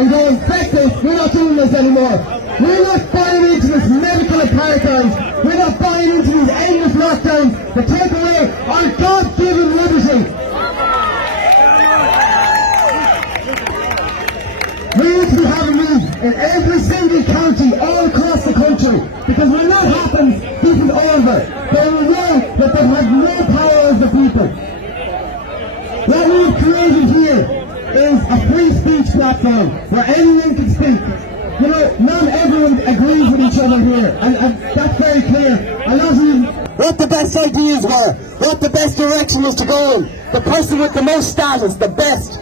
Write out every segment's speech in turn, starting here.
and going, "Back this, we're not doing this anymore. We're not buying into this medical apartheid. We're not buying into these endless lockdowns that take away our God-given liberty." We need to be having these in every single county all across the country, because when that happens, this is over. They will know that they have no power over the people. What we've created here is a free speech platform where anyone can speak. You know, not everyone agrees with each other here, and that's very clear. A lot of you, what the best ideas were, what the best direction was to go in, the person with the most status, the best.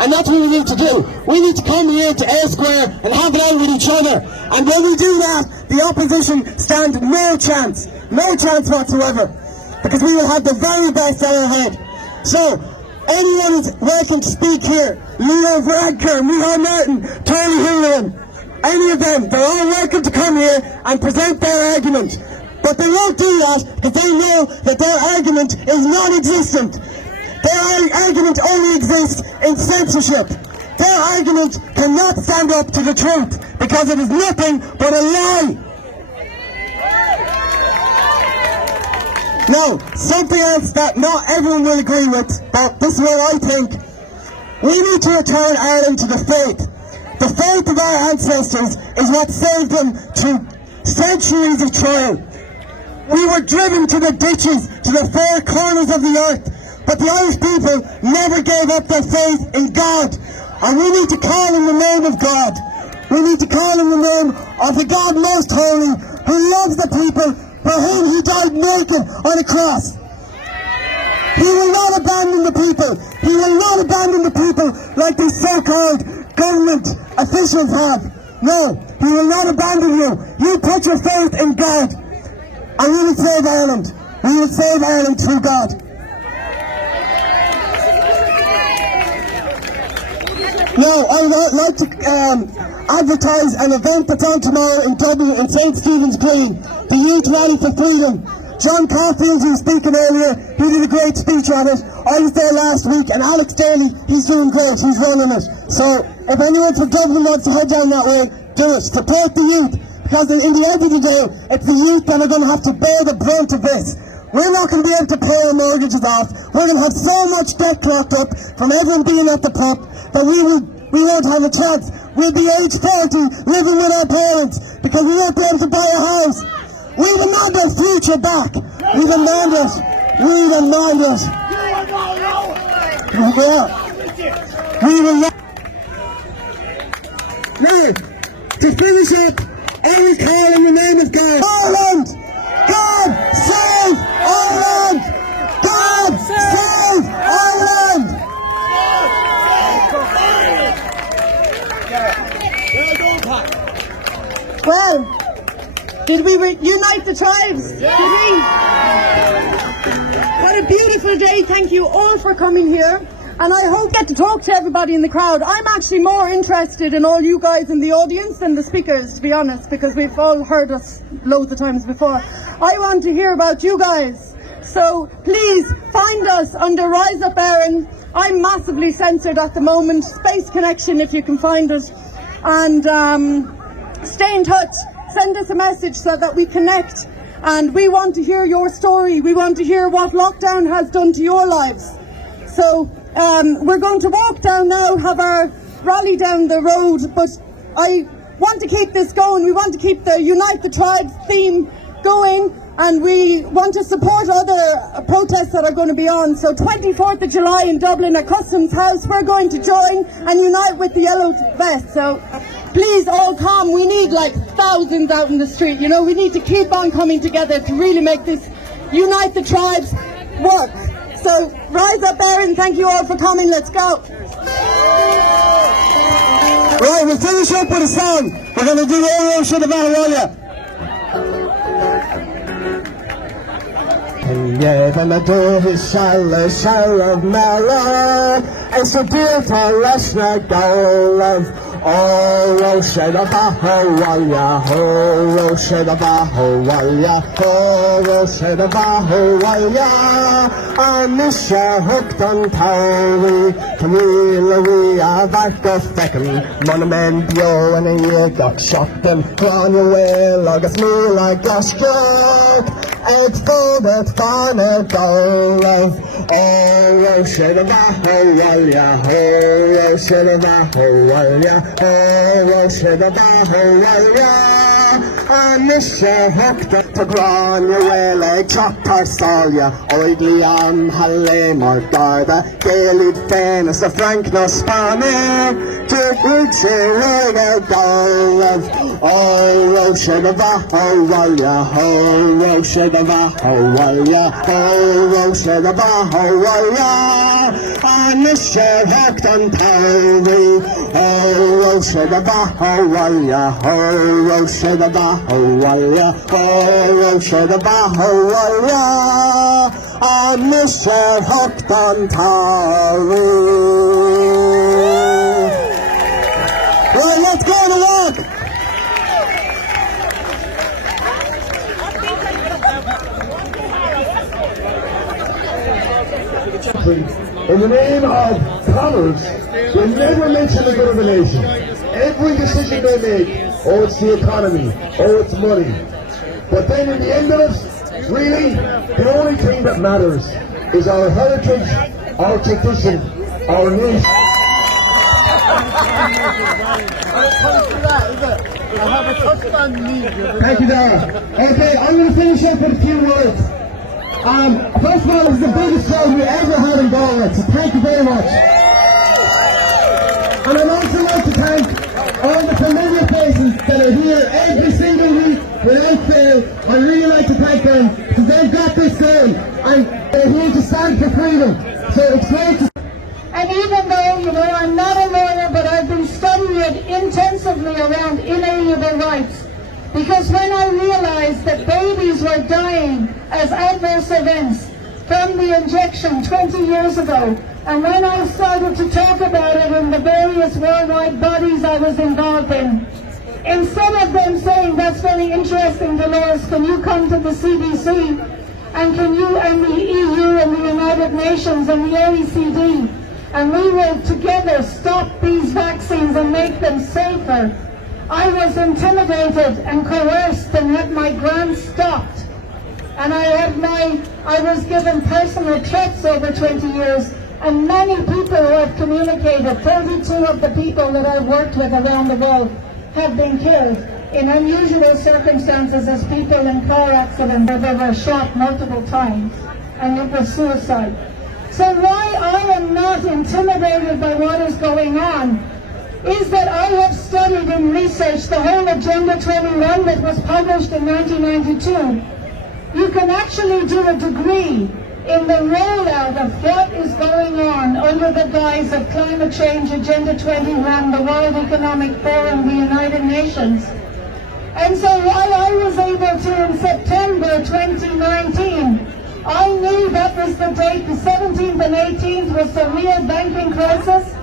And that's what we need to do. We need to come here to Eyre Square and have it out with each other. And when we do that, the opposition stand no chance whatsoever, because we will have the very best out ahead. So, anyone is welcome to speak here. Leo Varadkar, Micheál Martin, Tony Holohan, any of them, they're all welcome to come here and present their argument. But they won't do that because they know that their argument is non-existent. Their argument only exists in censorship. Their argument cannot stand up to the truth because it is nothing but a lie. Now, something else that not everyone will agree with, but this is what I think. We need to return Ireland to the faith. The faith of our ancestors is what saved them through centuries of trial. We were driven to the ditches, to the four corners of the earth, but the Irish people never gave up their faith in God. And we need to call in the name of God. We need to call in the name of the God most holy, who loves the people, for whom he died naked on a cross. He will not abandon the people. He will not abandon the people like these so-called government officials have. No, he will not abandon you. You put your faith in God, and we will save Ireland. We will save Ireland through God. Now, I would like to advertise an event that's on tomorrow in Dublin in St. Stephen's Green, the Youth Rally for Freedom. John Caulfield, who was speaking earlier, he did a great speech on it. I was there last week, and Alex Daly, he's doing great, he's running it. So, if anyone from Dublin wants to head down that way, do it. Support the youth, because in the end of the day, it's the youth that are going to have to bear the brunt of this. We're not going to be able to pay our mortgages off. We're going to have so much debt clocked up from everyone being at the pub that we won't have a chance. We'll be age 40 living with our parents because we won't be able to buy a house. We demand our future back. We demand it. We demand it. Yeah. We will not. Now, to finish up, I will call in the name of God. Ireland! God save Ireland! God save Ireland! Well, did we unite the tribes? Did we? What a beautiful day. Thank you all for coming here. And I hope I get to talk to everybody in the crowd. I'm actually more interested in all you guys in the audience than the speakers, to be honest, because we've all heard us loads of times before. I want to hear about you guys. So please find us under Rise Up Éireann. I'm massively censored at the moment. Space Connection if you can find it. And stay in touch. Send us a message so that we connect. And we want to hear your story. We want to hear what lockdown has done to your lives. So we're going to walk down now, have our rally down the road, but I want to keep this going. We want to keep the Unite the Tribes theme going, and we want to support other protests that are going to be on. So 24th of July in Dublin at Customs House, we're going to join and unite with the Yellow Vest. So please all come. We need like thousands out in the street. You know, we need to keep on coming together to really make this Unite the Tribes work. So Rise Up Éireann, thank you all for coming. Let's go. Right, we'll finish up with a song. We're going to do Éireann Should Have Ahawalla. Yevan adore his shall of marrow, and so dear for Leshna Golan. O Roshé the Bahawalia, O Roshé the Bahawalia, O Roshé the Bahawalia. Anisha hooked on Towie, Camilla, we are back of Feckham, Monument Bio, and a year got shot them. On your way, August me like a stroke. It's for the final goal of O Roshé the Bahawalia, O Roshé the Bahawalia, O Roshé the Bahawalia. Anisha hooked up to Gran your way like Chopper Salia, Oidly Halle Morgarda, Gaelic Venus, the Frank no Spanish, Turkey Regal Dolov, O Roshé the Bahawalia, O Roshé the Bahawalia, O Roshé the Bahawalia. Anisha hooked on Towie, O Roshé the Bahawalia, O Roshé the Bahawalia, O Roshé the Bahawalia. Anisha hooked on Towie. Well, let's go to work. In the name of commerce, they never mention the good of the nation. Every decision they make, oh, it's the economy, oh, it's money. But then in the end of it, really, the only thing that matters is our heritage, our tradition, our nation. Thank you, Dara. Okay, I'm going to finish up with a few words. First of all, this is the biggest show we ever had in Galway, so thank you very much. And I'd also like to thank all the familiar faces that are here every single week without fail. I'd really like to thank them because they've got this going and they're here to stand for freedom. So it's great to... And even though, you know, I'm not a lawyer, but I've been studying it intensively around inalienable rights. Because when I realized that babies were dying as adverse events from the injection 20 years ago, and when I started to talk about it in the various worldwide bodies I was involved in, instead of them saying, that's very interesting, Dolores, can you come to the CDC, and can you and the EU and the United Nations and the OECD, and we will together stop these vaccines and make them safer, I was intimidated and coerced and had my grants stopped. And I was given personal threats over 20 years, and many people who have communicated, 32 of the people that I've worked with around the world have been killed in unusual circumstances as people in car accidents where they were shot multiple times, and it was suicide. So why I am not intimidated by what is going on is that I have studied in research the whole Agenda 21 that was published in 1992. You can actually do a degree in the rollout of what is going on under the guise of climate change, Agenda 21, the World Economic Forum, the United Nations. And so while I was able to, in September 2019, I knew that was the date, the 17th and 18th was the real banking crisis.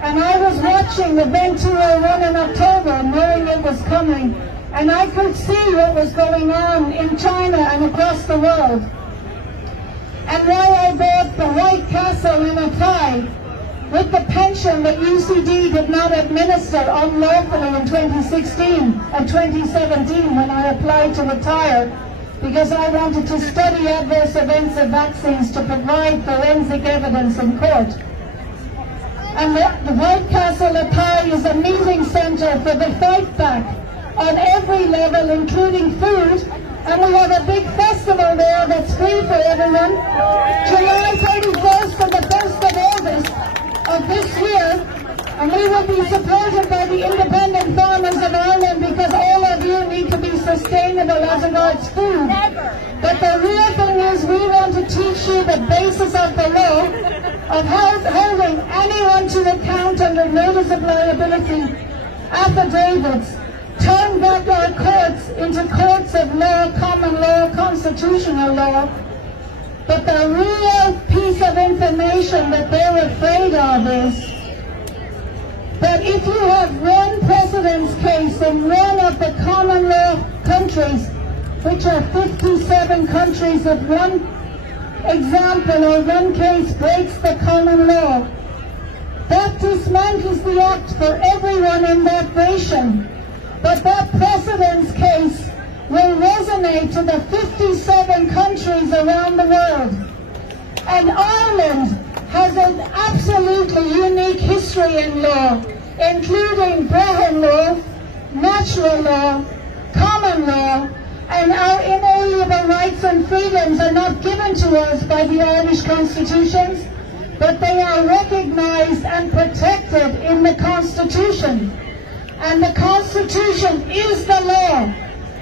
And I was watching Event 201 in October, knowing it was coming, and I could see what was going on in China and across the world. And why I bought the White Castle in Athy with the pension that UCD did not administer unlawfully in 2016 and 2017 when I applied to retire, because I wanted to study adverse events of vaccines to provide forensic evidence in court. And the White Castle Athy is a meeting centre for the fight back on every level, including food. And we have a big festival there that's free for everyone. July 31st and the 1st of August of this year. And we will be supported by the Independent Farmers of Ireland because all of you need to be sustainable as regards food. But the real thing is we want to teach you the basis of the law of holding anyone to account under notice of liability, affidavits, turn back our courts into courts of law, common law, constitutional law. But the real piece of information that they're afraid of is that if you have in one of the common law countries, which are 57 countries, if one example or one case breaks the common law, that dismantles the act for everyone in that nation. But that precedence case will resonate to the 57 countries around the world. And Ireland has an absolutely unique history in law, including Brehon law, natural law, common law, and our inalienable rights and freedoms are not given to us by the Irish constitutions, but they are recognised and protected in the Constitution. And the Constitution is the law,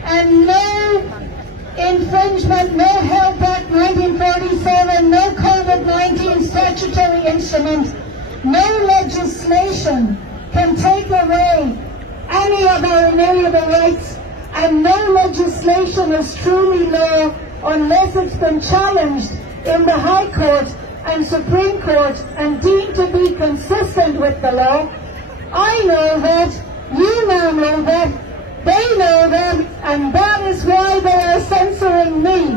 and no infringement, no Health Act 1947, no COVID-19 statutory instrument, no legislation can take away any of our inalienable rights, and no legislation is truly law unless it's been challenged in the High Court and Supreme Court and deemed to be consistent with the law. I know that, you now know that, they know that, and that is why they are censoring me.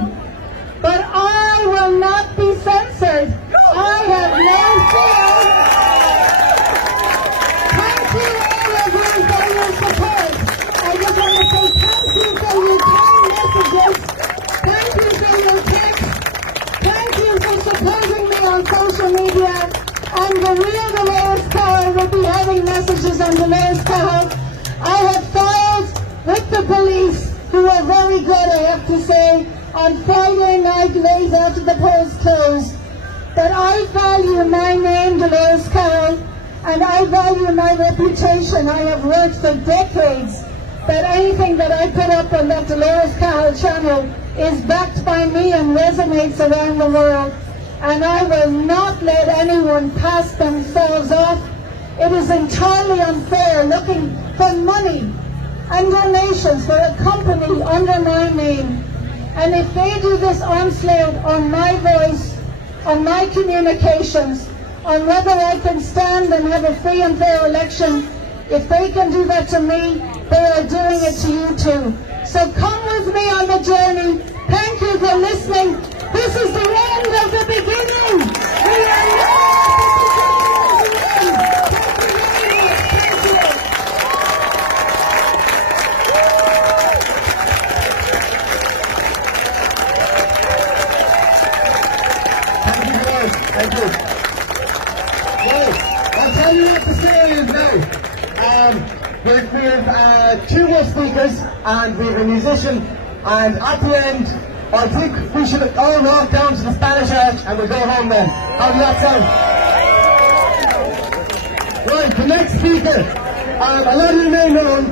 But I will not be censored. I have no fear. Thank you all of you for your support. I just want to say thank you for your kind messages. Thank you for your texts. Thank you for supporting me on social media. And the real Dolores Carroll will be having messages on Dolores Carroll. I have filed with the police, who are very good, I have to say, on Friday night late after the polls closed, that I value my name, Dolores Carroll, and I value my reputation. I have worked for decades that anything that I put up on that Dolores Carroll channel is backed by me and resonates around the world. And I will not let anyone pass themselves off. It is entirely unfair looking for money and donations for a company under my name. And if they do this onslaught on my voice, on my communications, on whether I can stand and have a free and fair election, if they can do that to me, they are doing it to you too. So come with me on the journey. Thank you for listening. This is the end of the beginning. We are now at the beginning of the end. Thank you. Well, I'll tell you what the story is now. We have two more speakers and we have a musician, and at the end I think we should all walk down to the Spanish Arch and we'll go home then. How does that sound? Right, the next speaker, a lot of you may know him.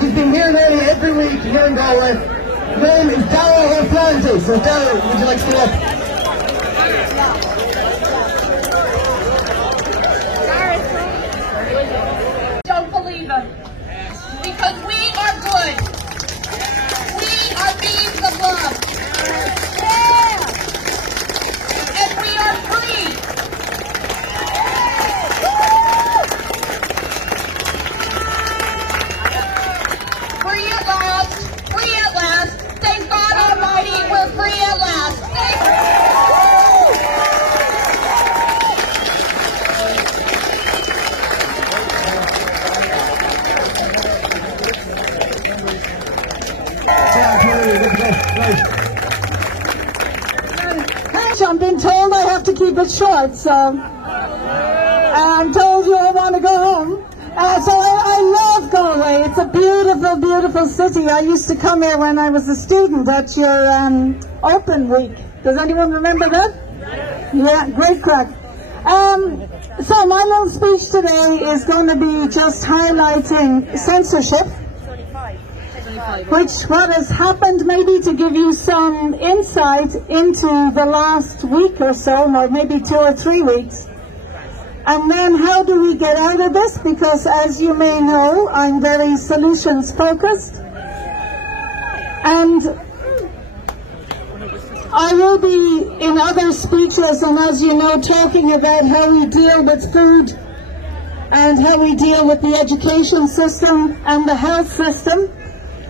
He's been here nearly every week here in Galway. His name is Darragh O'Flaherty. So Darragh, would you like to come up? Don't believe it. Because we are good. We are beings of love. And we are free. Free at last. Free at last. Thank God Almighty, we're free at last. I've been told I have to keep it short, so I'm told you I want to go home. So I love Galway. It's a beautiful, beautiful city. I used to come here when I was a student at your open week. Does anyone remember that? Yeah, great crack. So my little speech today is going to be just highlighting censorship, what has happened, maybe to give you some insight into the last week or so, or maybe 2 or 3 weeks. And then how do we get out of this? Because as you may know, I'm very solutions focused. And I will be in other speeches, and as you know, talking about how we deal with food and how we deal with the education system and the health system.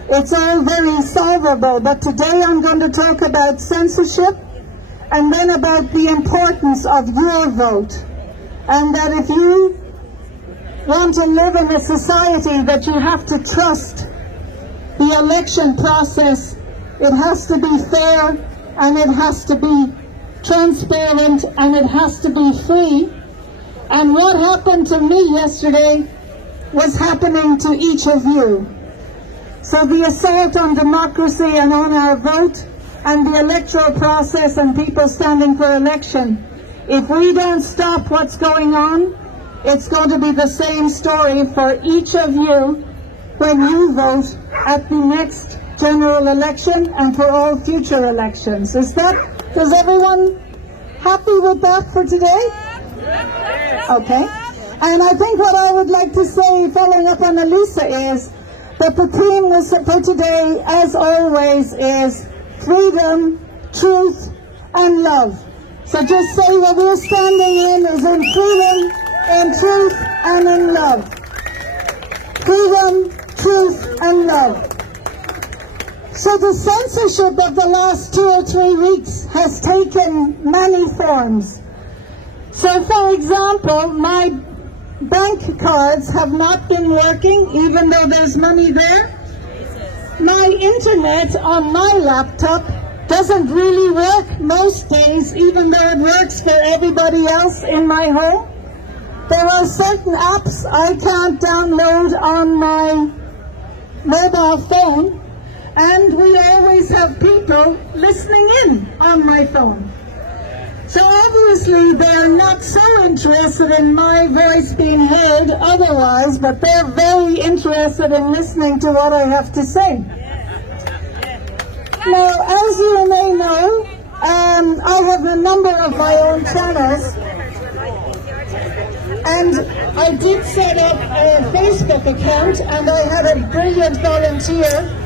It's all very solvable, but today I'm going to talk about censorship and then about the importance of your vote. And that if you want to live in a society that you have to trust the election process, it has to be fair and it has to be transparent and it has to be free. And what happened to me yesterday was happening to each of you. So the assault on democracy and on our vote and the electoral process and people standing for election, if we don't stop what's going on, it's going to be the same story for each of you when you vote at the next general election and for all future elections. Is everyone happy with that for today? Okay. And I think what I would like to say, following up on Elisa, is that the theme for today, as always, is freedom, truth, and love. So just say what we're standing in is in freedom, in truth, and in love. Freedom, truth, and love. So the censorship of the last 2 or 3 weeks has taken many forms. So for example, my bank cards have not been working, even though there's money there. My internet on my laptop doesn't really work most days, even though it works for everybody else in my home. There are certain apps I can't download on my mobile phone, and we always have people listening in on my phone. So obviously they're not so interested in my voice being heard otherwise, but they're very interested in listening to what I have to say. Now, as you may know, I have a number of my own channels, and I did set up a Facebook account, and I had a brilliant volunteer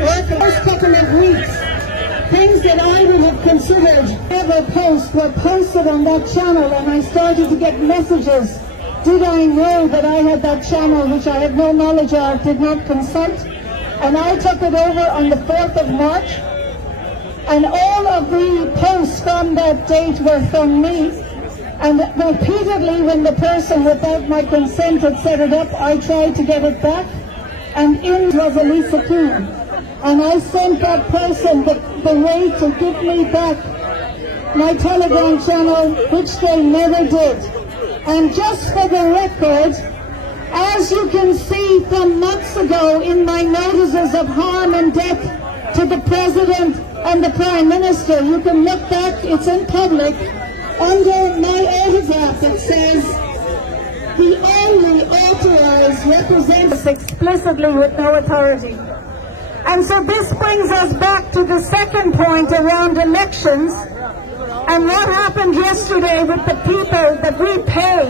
work the first couple of weeks. Things that I would have considered ever post were posted on that channel, and I started to get messages. Did I know that I had that channel, which I had no knowledge of, did not consent? And I took it over on the 4th of March, and all of the posts from that date were from me. And repeatedly, when the person without my consent had set it up, I tried to get it back, and in was Elisa Keane. And I sent that person the way to give me back my Telegram channel, which they never did. And just for the record, as you can see from months ago in my notices of harm and death to the President and the Prime Minister, you can look back, it's in public, under my autograph it says, the only authorized representative explicitly with no authority. And so this brings us back to the second point around elections and what happened yesterday with the people that we pay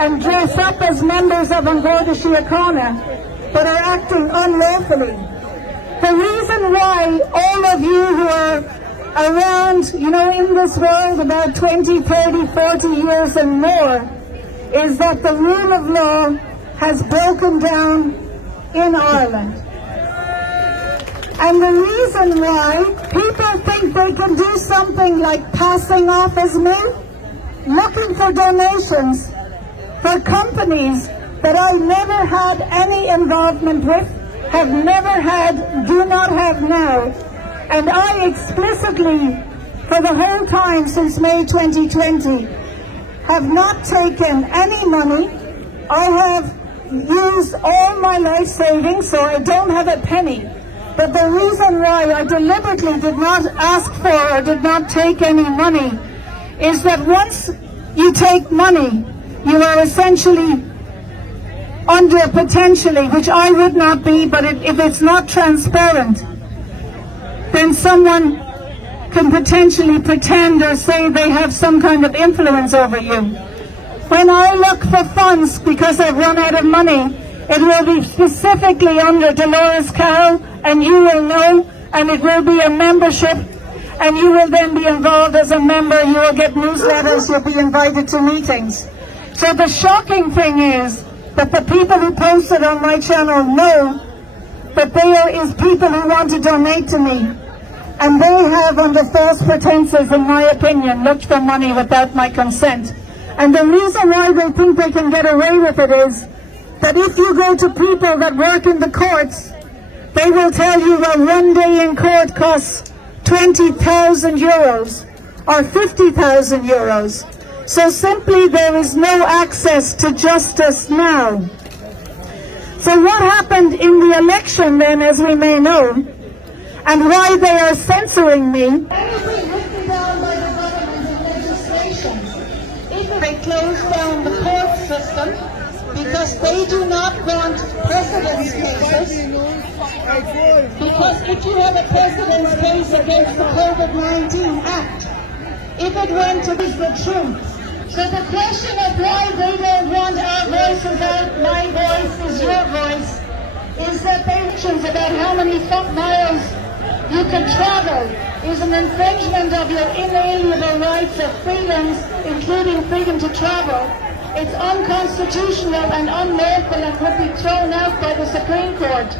and dress up as members of An Garda Síochána but are acting unlawfully. The reason why all of you who are around, in this world about 20, 30, 40 years and more is that the rule of law has broken down in Ireland. And the reason why people think they can do something like passing off as me, looking for donations for companies that I never had any involvement with, have never had, do not have now. And I explicitly, for the whole time since May 2020, have not taken any money. I have used all my life savings, so I don't have a penny. But the reason why I deliberately did not ask for or did not take any money is that once you take money, you are essentially under potentially, which I would not be, but if it's not transparent, then someone can potentially pretend or say they have some kind of influence over you. When I look for funds because I've run out of money, it will be specifically under Dolores Carroll, and you will know, and it will be a membership, and you will then be involved as a member. You will get newsletters, you'll be invited to meetings. So the shocking thing is that the people who posted on my channel know that there is people who want to donate to me, and they have, under false pretenses, in my opinion, looked for money without my consent. And the reason why they think they can get away with it is that if you go to people that work in the courts, they will tell you that one day in court costs 20,000 euros or 50,000 euros. So simply there is no access to justice now. So what happened in the election then, as we may know, and why they are censoring me? Anything written down by the government in legislation, if they close down the court system because they do not want precedence cases, because if you have a precedence case against the COVID-19 Act, if it went to the truth. So the question of why they don't want our voices out, my voice is your voice, is that mentions about how many miles you can travel is an infringement of your inalienable rights of freedoms, including freedom to travel. It's unconstitutional and unlawful and could be thrown out by the Supreme Court.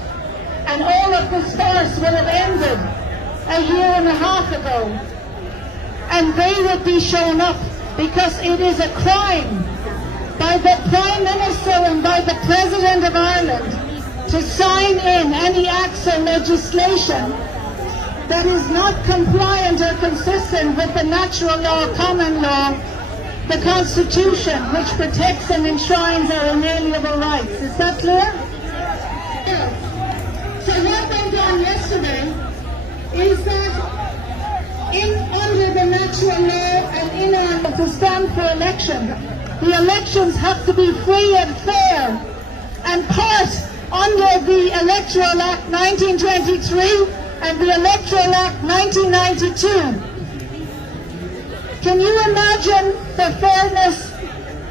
And all of this farce would have ended a year and a half ago. And they would be shown up, because it is a crime by the Prime Minister and by the President of Ireland to sign in any acts or legislation that is not compliant or consistent with the natural law, common law, the Constitution, which protects and enshrines our inalienable rights. Is that clear? Yeah. So what went on yesterday is that under the natural law and in order to stand for election, the elections have to be free and fair, and part under the Electoral Act 1923 and the Electoral Act 1992. Can you imagine for fairness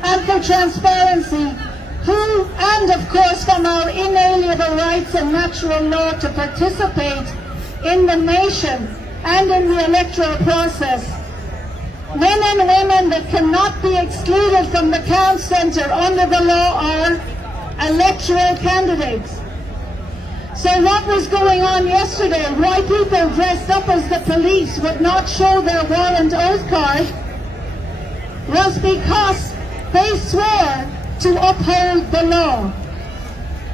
and for transparency, and of course from our inalienable rights and natural law to participate in the nation and in the electoral process, men and women that cannot be excluded from the count centre under the law are electoral candidates. So what was going on yesterday, why people dressed up as the police would not show their warrant oath card, was because they swore to uphold the law.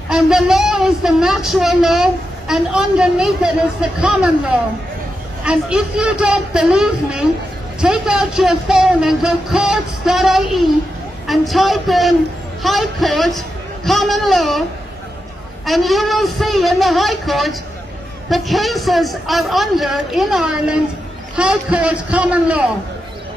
And the law is the natural law, and underneath it is the common law. And if you don't believe me, take out your phone and go courts.ie and type in High Court, Common Law, and you will see in the High Court the cases are under, in Ireland, High Court Common Law.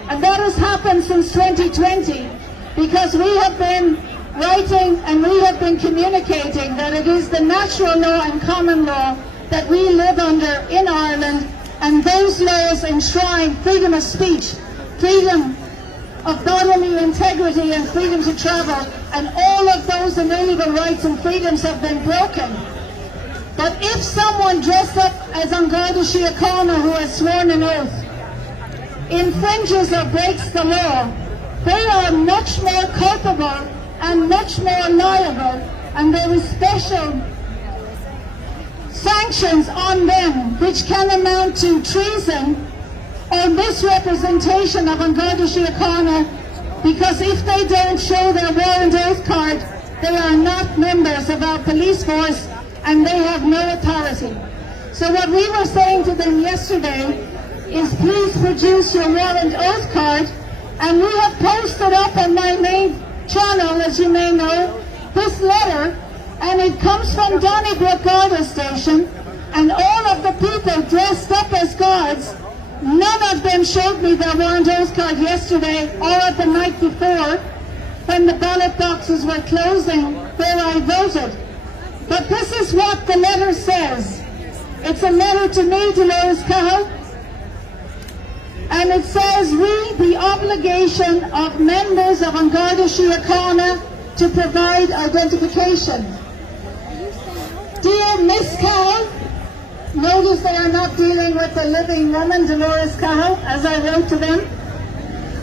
And that has happened since 2020 because we have been writing and we have been communicating that it is the natural law and common law that we live under in Ireland. And those laws enshrine freedom of speech, freedom of bodily integrity and freedom to travel, and all of those inalienable rights and freedoms have been broken. But if someone dressed up as An Garda Síochána, who has sworn an oath, infringes or breaks the law, they are much more culpable and much more liable, and there is special sanctions on them which can amount to treason or misrepresentation of An Garda Síochána, because if they don't show their warrant oath card, they are not members of our police force and they have no authority. So what we were saying to them yesterday is, please produce your warrant oath card, and we have posted up on my main channel, as you may know, this letter, and it comes from Donnybrook Garda Station, and all of the people dressed up as guards, none of them showed me their warrant oath card yesterday or the night before when the ballot boxes were closing where I voted. But this is what the letter says. It's a letter to me, Dolores Cahill, and it says, read the obligation of members of An Garda Síochána to provide identification. Dear Miss Cahill, notice they are not dealing with the living woman, Dolores Cahill, as I wrote to them.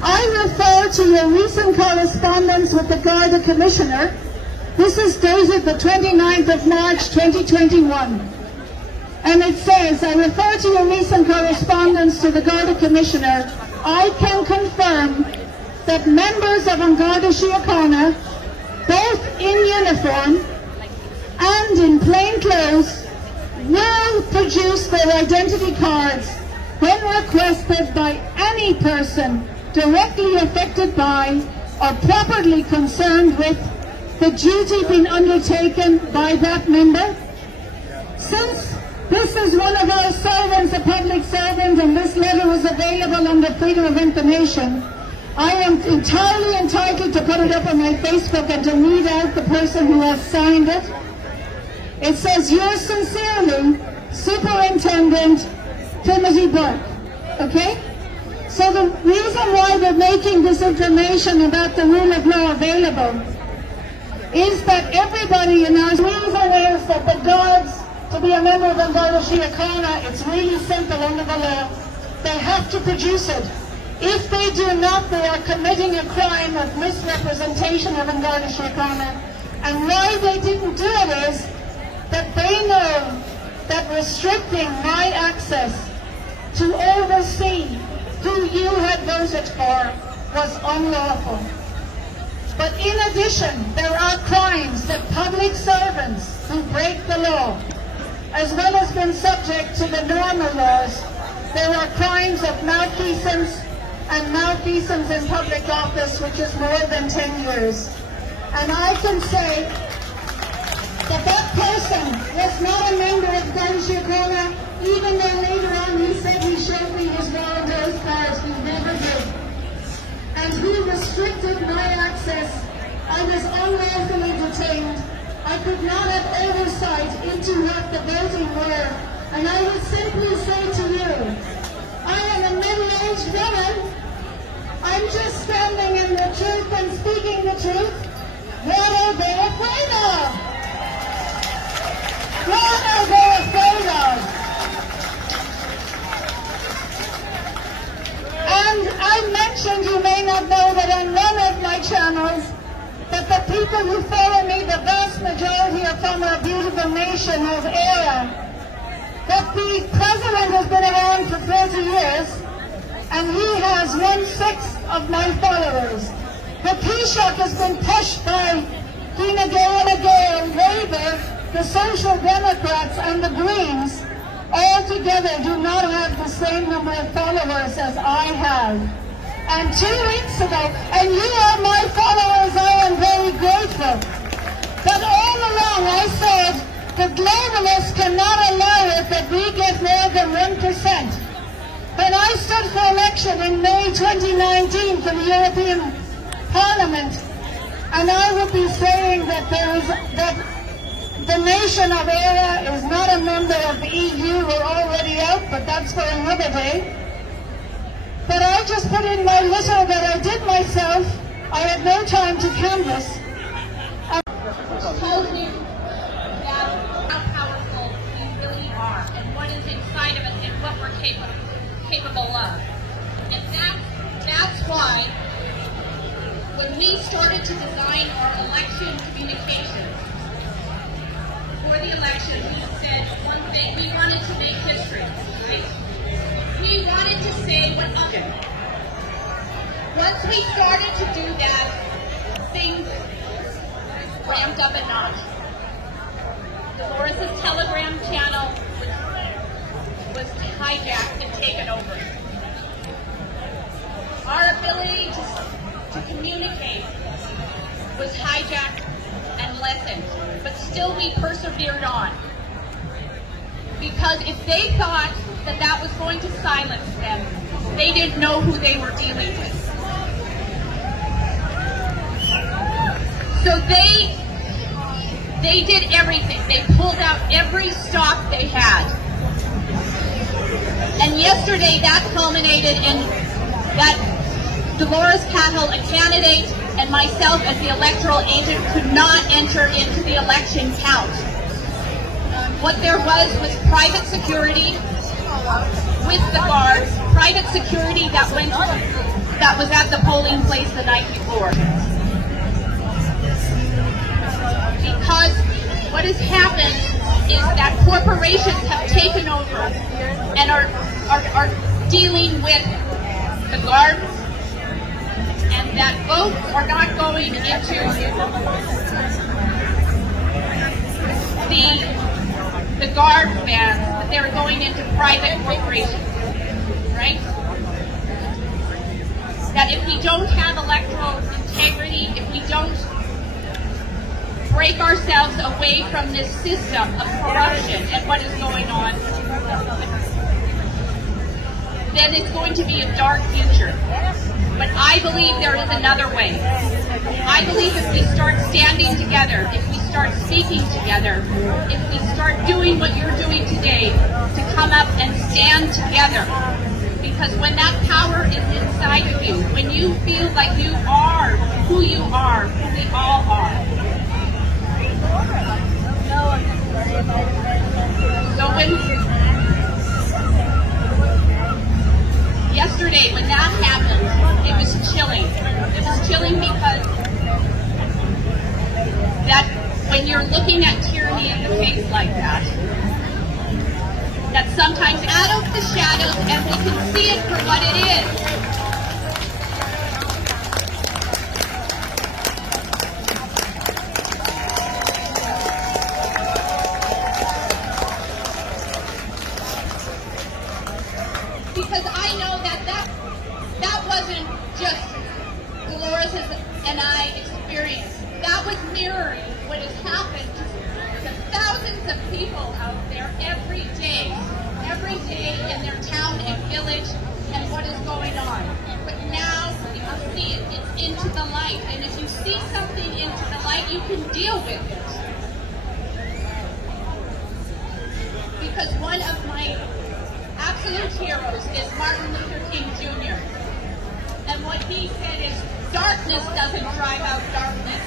I refer to your recent correspondence with the Garda Commissioner. This is dated the 29th of March 2021. And it says, I refer to your recent correspondence to the Garda Commissioner. I can confirm that members of An Garda Síochána, both in uniform and in plain clothes, will produce their identity cards when requested by any person directly affected by or properly concerned with the duty being undertaken by that member. Since this is one of our servants, a public servant, and this letter was available under Freedom of Information, I am entirely entitled to put it up on my Facebook and to read out the person who has signed it. It says, yours sincerely, Superintendent Timothy Burke. Okay? So the reason why we're making this information about the rule of law available is that everybody in our reason is that the guards, to be a member of An Garda Síochána, it's really simple under the law. They have to produce it. If they do not, they are committing a crime of misrepresentation of An Garda Síochána. And why they didn't do it is that they know that restricting my access to oversee who you had voted for was unlawful. But in addition, there are crimes that public servants who break the law, as well as being subject to the normal laws, there are crimes of malfeasance and malfeasance in public office, which is more than 10 years. And I can say that that person was not a member of Garda Síochána, even though later on he said he showed me his volunteers cards. He never did. And who restricted my access. I was unlawfully detained. I could not have oversight into what the voting were. And I would simply say to you, I am a middle-aged woman. I'm just standing in the truth and speaking the truth. What are they afraid of? What are they afraid of? And I mentioned, you may not know that on one of my channels, that the people who follow me, the vast majority are from our beautiful nation of Éire, that the president has been around for 30 years, and he has 1/6 of my followers. The Taoiseach has been pushed by Fine Gael, Labour, the Social Democrats and the Greens, all together do not have the same number of followers as I have. And 2 weeks ago, and you are my followers, I am very grateful. But all along I said, the globalists cannot allow it that we get more than 1%. When I stood for election in May 2019 for the European Parliament, and I would be saying that the nation of Éire is not a member of the EU, we're already out, but that's for another day. But I just put in my letter that I did myself. I had no time to canvass. Told you that how powerful we really are and what is inside of us and what we're capable of. And that's why when we started to design our election communications for the election, we said one thing: we wanted to make history, right? We wanted to say what others. Once we started to do that, things ramped up a notch. Dolores' Telegram channel was hijacked and taken over. Our ability to communicate was hijacked and lessened, but still we persevered on. Because if they thought that that was going to silence them, they didn't know who they were dealing with. So they did everything. They pulled out every stock they had. And yesterday that culminated in that Dolores Cahill, a candidate, and myself as the electoral agent could not enter into the election count. What there was private security with the guards, private security that went that was at the polling place the night before. Because what has happened is that corporations have taken over and are dealing with the guards, and that votes are not going into the guard bands, but they're going into private corporations, right? That if we don't have electoral integrity, if we don't break ourselves away from this system of corruption and what is going on, then it's going to be a dark future. But I believe there is another way. I believe if we start standing together, if we start speaking together, if we start doing what you're doing today, to come up and stand together. Because when that power is inside of you, when you feel like you are who we all are. So yesterday when that happened, it was chilling. It was chilling because that when you're looking at tyranny in the face like that, that sometimes out of the shadows and we can see it for what it is. Because I know that wasn't just Dolores and I experience. That was mirroring what has happened to thousands of people out there every day in their town and village and what is going on. But now you can see it. It's into the light. And if you see something into the light, you can deal with it. Because one of my absolute heroes is Martin Luther King Jr. And what he said is, darkness doesn't drive out darkness.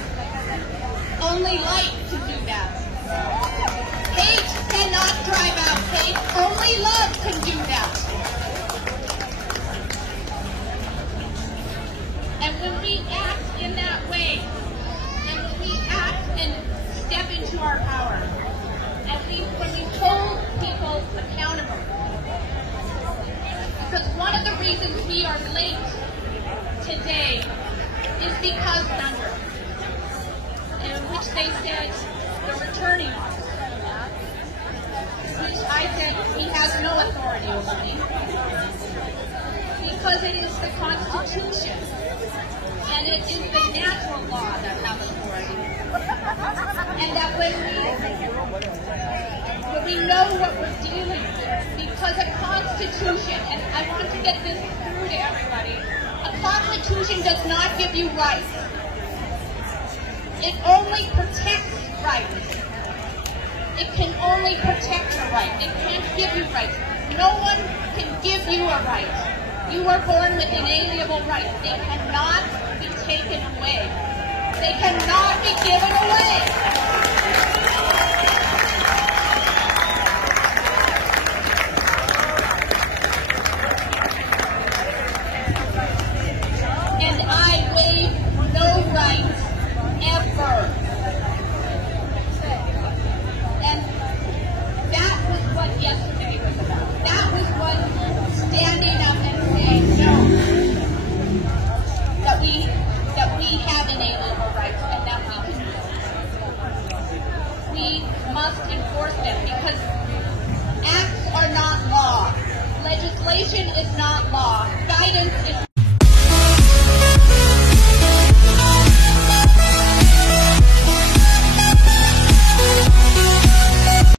Only light can do that. Hate cannot drive out hate. Only love can do that. And when we act in that way, and when we act and step into our power, and when we hold people accountable, because one of the reasons we are late today is because number, in which they said the returning officer, which I said he has no authority over me, because it is the Constitution and it is the natural law that has authority, and that when we know what we're dealing with, because a Constitution, and I want to get this through to everybody, a Constitution does not give you rights. It only protects rights. It can only protect your right. It can't give you rights. No one can give you a right. You are born with inalienable rights. They cannot be taken away. They cannot be given away. Legislation is not law. Guidance is